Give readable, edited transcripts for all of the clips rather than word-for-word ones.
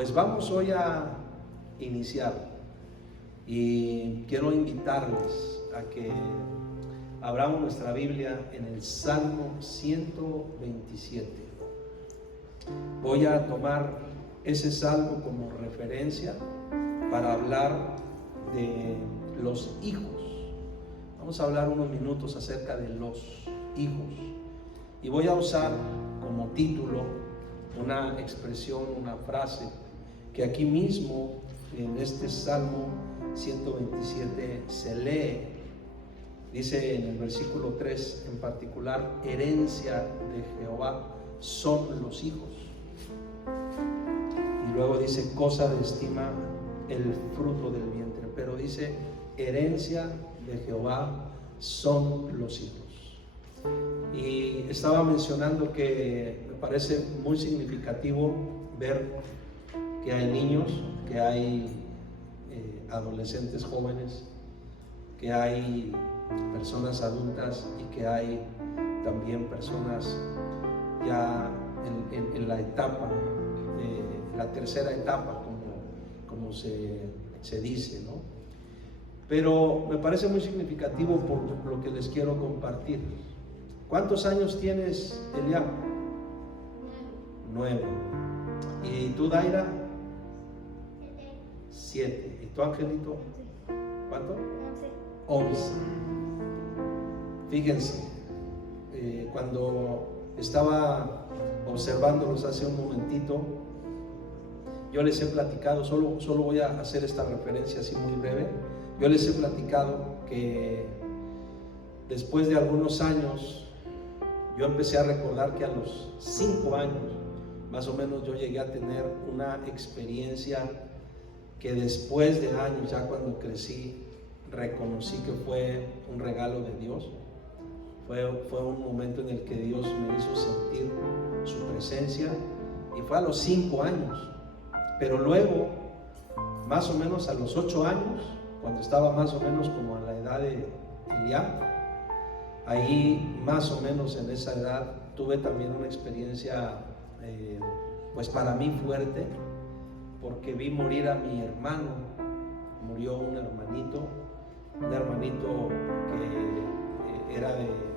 Pues vamos hoy a iniciar y quiero invitarles a que abramos nuestra Biblia en el Salmo 127. Voy a tomar ese salmo como referencia para hablar de los hijos. Vamos a hablar unos minutos acerca de los hijos y voy a usar como título una expresión, una frase que aquí mismo en este Salmo 127 se lee. Dice en el versículo 3 en particular: herencia de Jehová son los hijos. Y luego dice: cosa de estima el fruto del vientre. Pero dice: herencia de Jehová son los hijos. Y estaba mencionando que me parece muy significativo ver que hay niños, que hay adolescentes jóvenes, que hay personas adultas y que hay también personas ya en la etapa, la tercera etapa, como se dice, ¿no? Pero me parece muy significativo por lo que les quiero compartir. ¿Cuántos años tienes, Eliab? 9. ¿Y tú, Daira? 7. ¿Y tú, Angelito? ¿Cuánto? 11. Fíjense, cuando estaba observándolos hace un momentito, yo les he platicado, solo voy a hacer esta referencia así muy breve. Yo les he platicado que después de algunos años, yo empecé a recordar que a los 5 años, más o menos, yo llegué a tener una experiencia que después de años, ya cuando crecí, reconocí que fue un regalo de Dios. Fue un momento en el que Dios me hizo sentir su presencia, y fue a los 5 años. Pero luego, más o menos a los 8 años, cuando estaba más o menos como a la edad de Eliab, ahí más o menos en esa edad tuve también una experiencia pues para mí fuerte, porque vi morir a mi hermano. Murió un hermanito que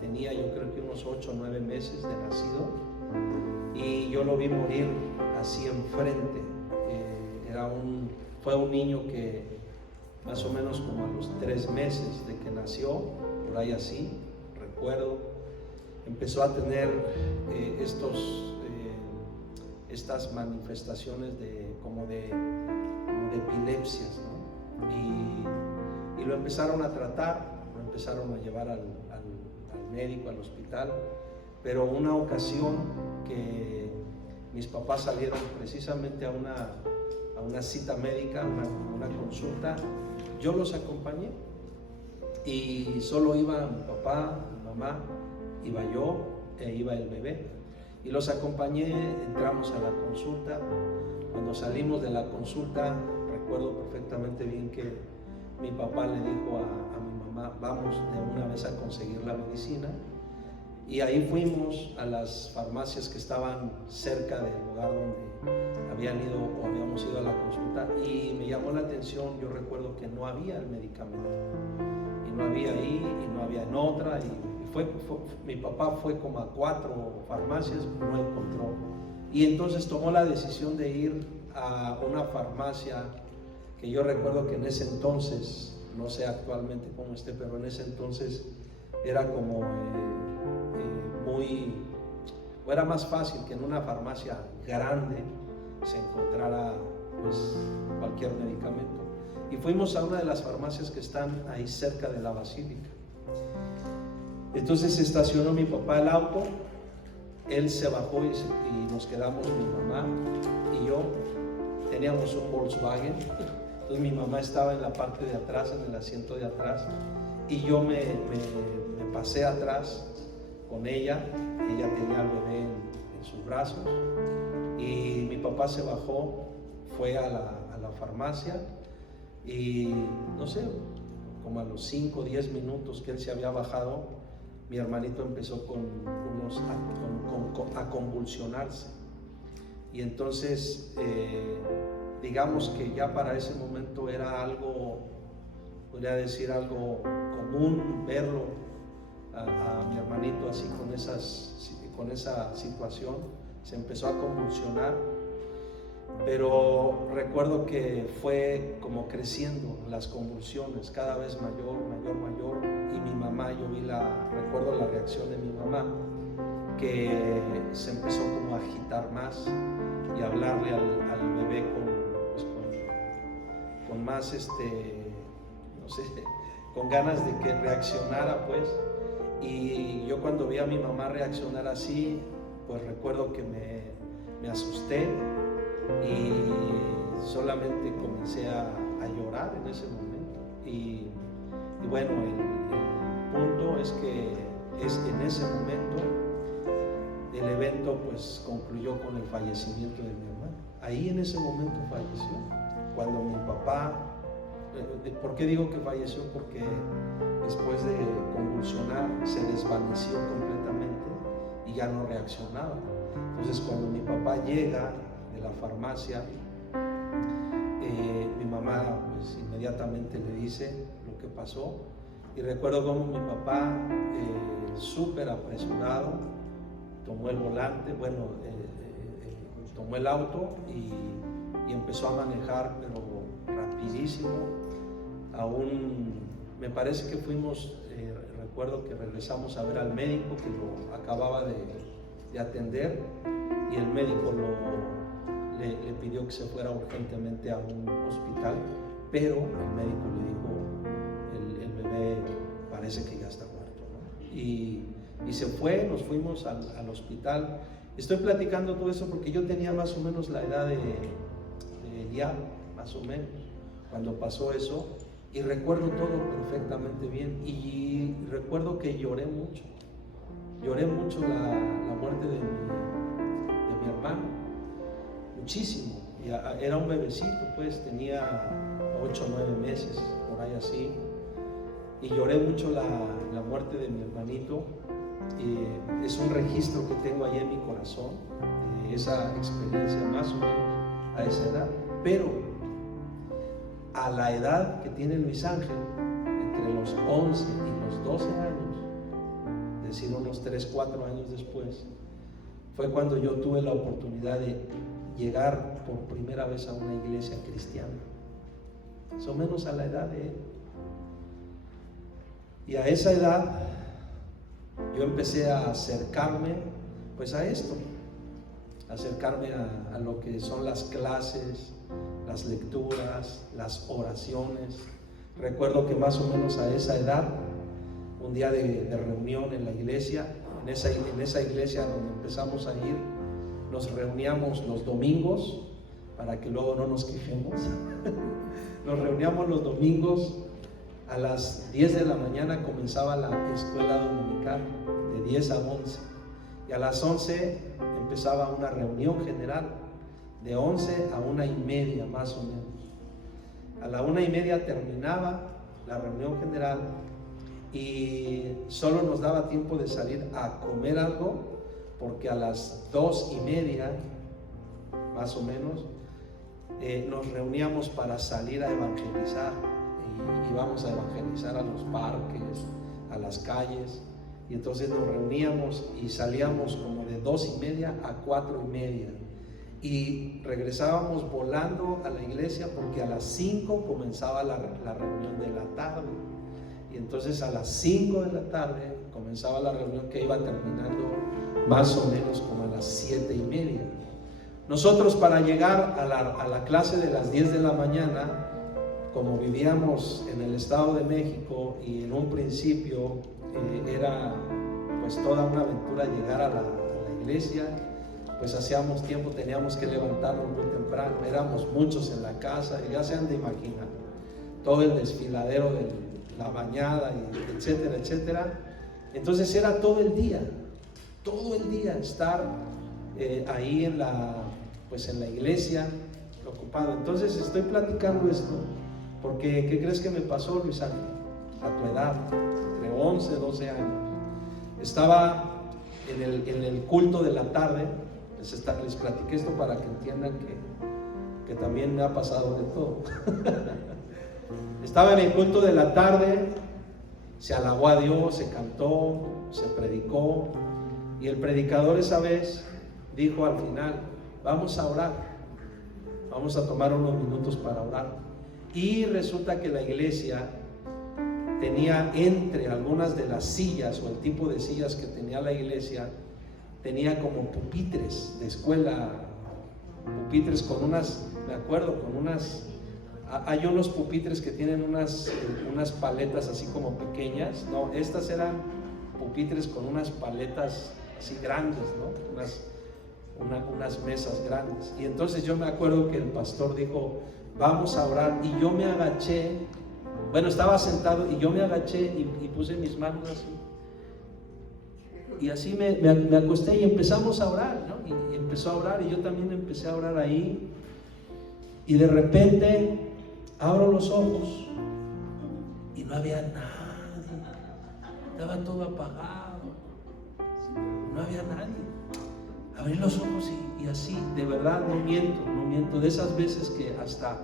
tenía yo creo que unos 8 o 9 meses de nacido, y yo lo vi morir así enfrente. Fue un niño que más o menos como a los 3 meses de que nació, por ahí así, recuerdo, empezó a tener estas manifestaciones como de epilepsias, ¿no? Y lo empezaron a tratar, lo empezaron a llevar al médico, al hospital. Pero una ocasión que mis papás salieron precisamente a una cita médica, una consulta, yo los acompañé, y solo iba mi papá, mi mamá, iba yo e iba el bebé, y los acompañé. Entramos a la consulta. Cuando salimos de la consulta, recuerdo perfectamente bien que mi papá le dijo a mi mamá: vamos de una vez a conseguir la medicina. Y ahí fuimos a las farmacias que estaban cerca del lugar donde habíamos ido a la consulta, y me llamó la atención. Yo recuerdo que no había el medicamento, y no había ahí, y no había en otra, mi papá fue como a 4 farmacias, no encontró, y entonces tomó la decisión de ir a una farmacia que yo recuerdo que en ese entonces, no sé actualmente cómo esté, pero en ese entonces era como era más fácil que en una farmacia grande se encontrara pues cualquier medicamento. Y fuimos a una de las farmacias que están ahí cerca de la basílica. Entonces estacionó mi papá el auto, él se bajó y nos quedamos mi mamá y yo. Teníamos un Volkswagen, entonces mi mamá estaba en la parte de atrás, en el asiento de atrás, y yo me pasé atrás con ella. Ella tenía al bebé en sus brazos, y mi papá se bajó, fue a la farmacia, y no sé, como a los 5 o 10 minutos que él se había bajado, mi hermanito empezó a convulsionarse. Y entonces, digamos que ya para ese momento era algo, podría decir algo común verlo a mi hermanito así con esa situación. Se empezó a convulsionar, pero recuerdo que fue como creciendo las convulsiones, cada vez mayor, y mi mamá, recuerdo la reacción de mi mamá, que se empezó como a agitar más y a hablarle al bebé con más, no sé, con ganas de que reaccionara, pues. Y yo cuando vi a mi mamá reaccionar así, pues recuerdo que me asusté y solamente comencé a llorar en ese momento. Y bueno, el punto es que en ese momento el evento pues concluyó con el fallecimiento de mi hermano. Ahí en ese momento falleció. Cuando mi papá, ¿por qué digo que falleció? Porque después de convulsionar se desvaneció completamente y ya no reaccionaba. Entonces cuando mi papá llega de la farmacia, mi mamá pues inmediatamente le dice lo que pasó, y recuerdo cómo mi papá súper apresurado tomó el volante, tomó el auto y empezó a manejar, pero rapidísimo. Aún me parece que fuimos, recuerdo que regresamos a ver al médico que lo acababa de atender, y el médico le pidió que se fuera urgentemente a un hospital, pero el médico le dijo, el bebé parece que ya está muerto, ¿no? Y se fue, nos fuimos al hospital. Estoy platicando todo eso porque yo tenía más o menos la edad de Eliab, más o menos, cuando pasó eso, y recuerdo todo perfectamente bien, y recuerdo que lloré mucho la muerte de mi hermano, muchísimo. Era un bebecito, pues tenía 8 o 9 meses, por ahí así, y lloré mucho la muerte de mi hermanito. Es un registro que tengo ahí en mi corazón, de esa experiencia más o menos a esa edad. Pero a la edad que tiene Luis Ángel, entre los 11 y los 12 años, es decir, unos 3, 4 años después, fue cuando yo tuve la oportunidad de llegar por primera vez a una iglesia cristiana, más o menos a la edad de él. Y a esa edad yo empecé a acercarme pues a esto, acercarme a lo que son las clases, las lecturas, las oraciones. Recuerdo que más o menos a esa edad, un día de reunión en la iglesia, en esa iglesia donde empezamos a ir, nos reuníamos los domingos, para que luego no nos quejemos. Nos reuníamos los domingos. A las 10 de la mañana comenzaba la escuela dominical, de 10 a 11, y a las 11 empezaba una reunión general, de 11 a 1:30 más o menos. A la 1:30 terminaba la reunión general y solo nos daba tiempo de salir a comer algo, porque a las 2:30 más o menos nos reuníamos para salir a evangelizar. Y íbamos a evangelizar a los parques, a las calles, y entonces nos reuníamos y salíamos como de 2:30 a 4:30, y regresábamos volando a la iglesia porque a las 5 comenzaba la reunión de la tarde, y entonces a las 5 de la tarde comenzaba la reunión que iba terminando más o menos como a las 7:30. Nosotros, para llegar a la clase de las 10 de la mañana, como vivíamos en el Estado de México, y en un principio era pues toda una aventura llegar a la iglesia, pues hacíamos tiempo, teníamos que levantarnos muy temprano, éramos muchos en la casa, y ya se han de imaginar todo el desfiladero de la bañada, y etcétera, etcétera. Entonces era todo el día estar ahí en la iglesia, ocupado. Entonces estoy platicando esto porque, ¿qué crees que me pasó, Luis Ángel? A tu edad, entre 11 y 12 años, estaba en el culto de la tarde, Les platiqué esto para que entiendan que también me ha pasado de todo. Estaba en el culto de la tarde, se alabó a Dios, se cantó, se predicó, y el predicador esa vez dijo al final: vamos a orar, vamos a tomar unos minutos para orar. Y resulta que la iglesia tenía, entre algunas de las sillas o el tipo de sillas que tenía la iglesia, tenía como pupitres de escuela, pupitres con unas, me acuerdo, con unas, hay unos pupitres que tienen unas paletas así como pequeñas, no, estas eran pupitres con unas paletas así grandes, ¿no? Unas mesas grandes. Y entonces yo me acuerdo que el pastor dijo: vamos a orar, y yo me agaché, bueno, estaba sentado y yo me agaché y puse mis manos así. Y así me acosté y empezamos a orar, ¿no? Y empezó a orar y yo también empecé a orar ahí. Y de repente abro los ojos y no había nadie. Estaba todo apagado. No había nadie. Abrí los ojos y así, de verdad, no miento. De esas veces que hasta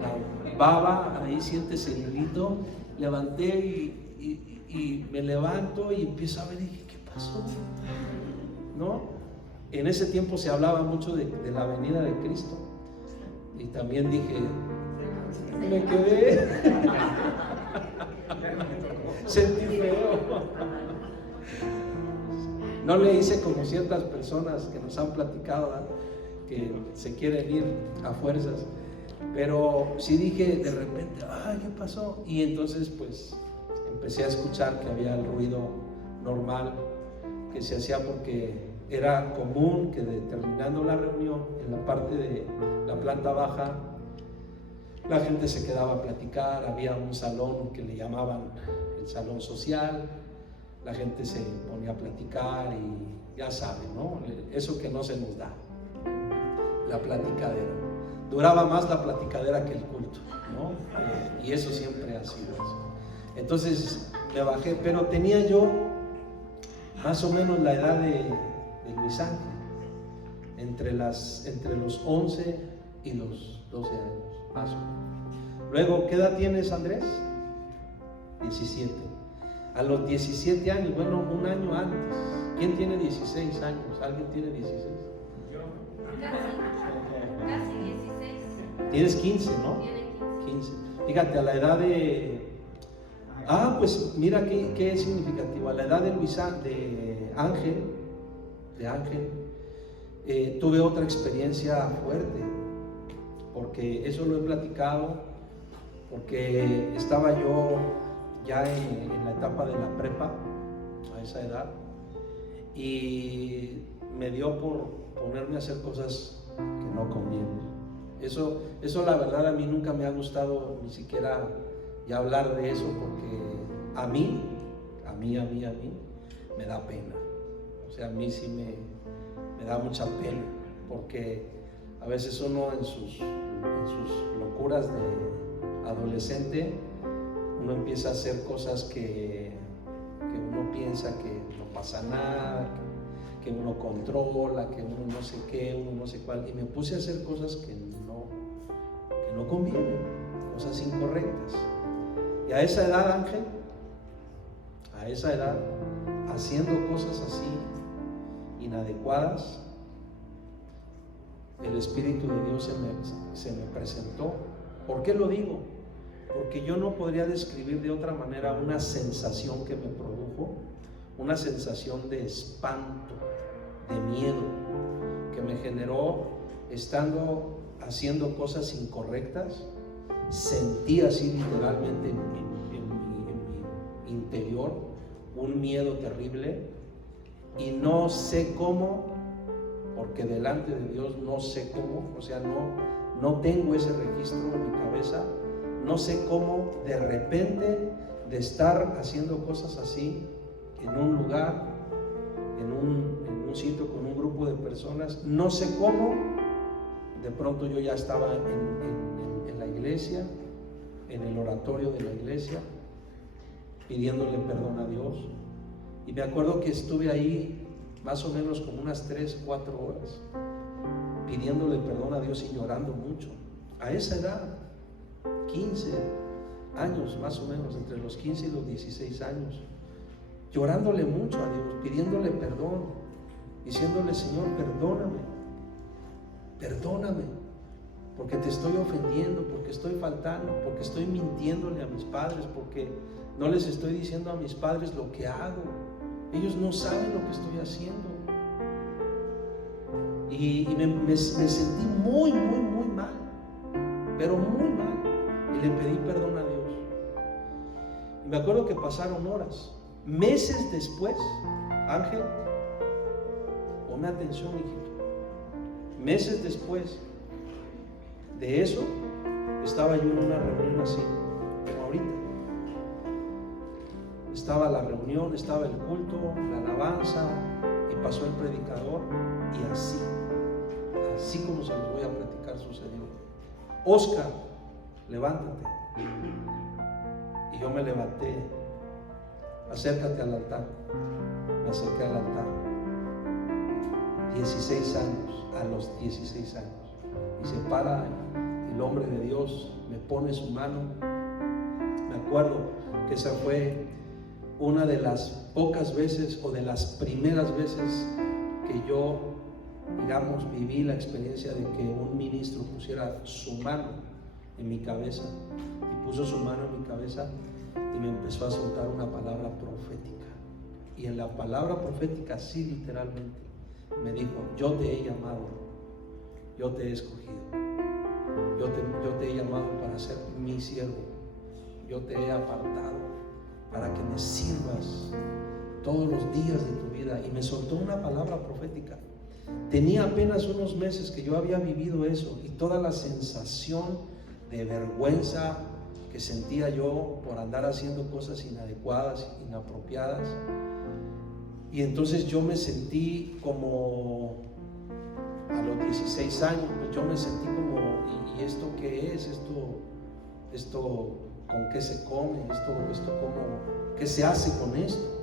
la baba, ahí sientes el hilito. Levanté y me levanto y empiezo a ver y dije: ¿qué pasó? ¿No? En ese tiempo se hablaba mucho de la venida de Cristo. Y también dije, me quedé. Sentí feo. No le hice como ciertas personas que nos han platicado, ¿verdad?, que se quieren ir a fuerzas. Pero sí dije de repente: ay, ¿qué pasó? Y entonces pues empecé a escuchar que había el ruido normal que se hacía, porque era común que terminando la reunión en la parte de la planta baja, la gente se quedaba a platicar. Había un salón que le llamaban el salón social, la gente se ponía a platicar y ya saben, ¿no? Eso que no se nos da, la platicadera. Duraba más la platicadera que el culto, ¿no? Y eso siempre ha sido eso. Entonces me bajé, pero tenía yo más o menos la edad de Luis Ángel, entre los 11 y los 12 años, más o menos. Luego, ¿qué edad tienes, Andrés? 17. A los 17 años, bueno, un año antes. ¿Quién tiene 16 años? ¿Alguien tiene 16? Yo. Casi 16. Tienes 15, ¿no? Tiene 15. Fíjate, a la edad de... pues mira qué significativo. A la edad de Ángel, tuve otra experiencia fuerte, porque eso lo he platicado, porque estaba yo ya en la etapa de la prepa, a esa edad, y me dio por ponerme a hacer cosas que no convienen. Eso la verdad a mí nunca me ha gustado ni siquiera ya hablar de eso, porque a mí me da pena. O sea, a mí sí me da mucha pena, porque a veces uno en sus locuras de adolescente, uno empieza a hacer cosas que uno piensa que no pasa nada, que uno controla, que uno no sé qué, uno no sé cuál, y me puse a hacer cosas que no convienen, cosas incorrectas. Y a esa edad, Ángel, haciendo cosas así inadecuadas, el Espíritu de Dios se me presentó. ¿Por qué lo digo? Porque yo no podría describir de otra manera una sensación que me produjo, una sensación de espanto, de miedo, que me generó estando haciendo cosas incorrectas. Sentí así literalmente en mi interior un miedo terrible, y no sé cómo, porque delante de Dios no sé cómo, o sea, no tengo ese registro en mi cabeza. No sé cómo de repente, de estar haciendo cosas así en un lugar, en un sitio con un grupo de personas, no sé cómo, de pronto yo ya estaba en la iglesia, en el oratorio de la iglesia, pidiéndole perdón a Dios. Y me acuerdo que estuve ahí más o menos como unas 3, 4 horas, pidiéndole perdón a Dios y llorando mucho. A esa edad, 15 años más o menos, entre los 15 y los 16 años, llorándole mucho a Dios, pidiéndole perdón, diciéndole: Señor, perdóname, porque te estoy ofendiendo, porque estoy faltando, porque estoy mintiéndole a mis padres, porque no les estoy diciendo a mis padres lo que hago. Ellos no saben lo que estoy haciendo. Y me sentí muy mal, pero muy mal, y le pedí perdón a Dios. Y me acuerdo que pasaron horas. Meses después, Ángel, ponme atención, hijito. Meses después de eso, estaba yo en una reunión así, como ahorita. Estaba la reunión, estaba el culto, la alabanza, y pasó el predicador, y así como se los voy a platicar sucedió. Oscar, levántate. Y yo me levanté. Acércate al altar. Me acerqué al altar. 16 años, a los 16 años. Y se para el hombre de Dios, me pone su mano. Me acuerdo que esa fue una de las pocas veces, o de las primeras veces, que yo, digamos, viví la experiencia de que un ministro pusiera su mano en mi cabeza. Y puso su mano en mi cabeza y me empezó a soltar una palabra profética. Y en la palabra profética, sí, literalmente, me dijo: yo te he llamado, yo te he escogido, yo te he llamado para ser mi siervo, yo te he apartado para que me sirvas todos los días de tu vida. Y me soltó una palabra profética. Tenía apenas unos meses que yo había vivido eso, y toda la sensación de vergüenza que sentía yo por andar haciendo cosas inadecuadas, inapropiadas. Y entonces yo me sentí como, a los 16 años, pues yo me sentí como: ¿y esto qué es? ¿Esto con qué se come? ¿Esto cómo? ¿Qué se hace con esto?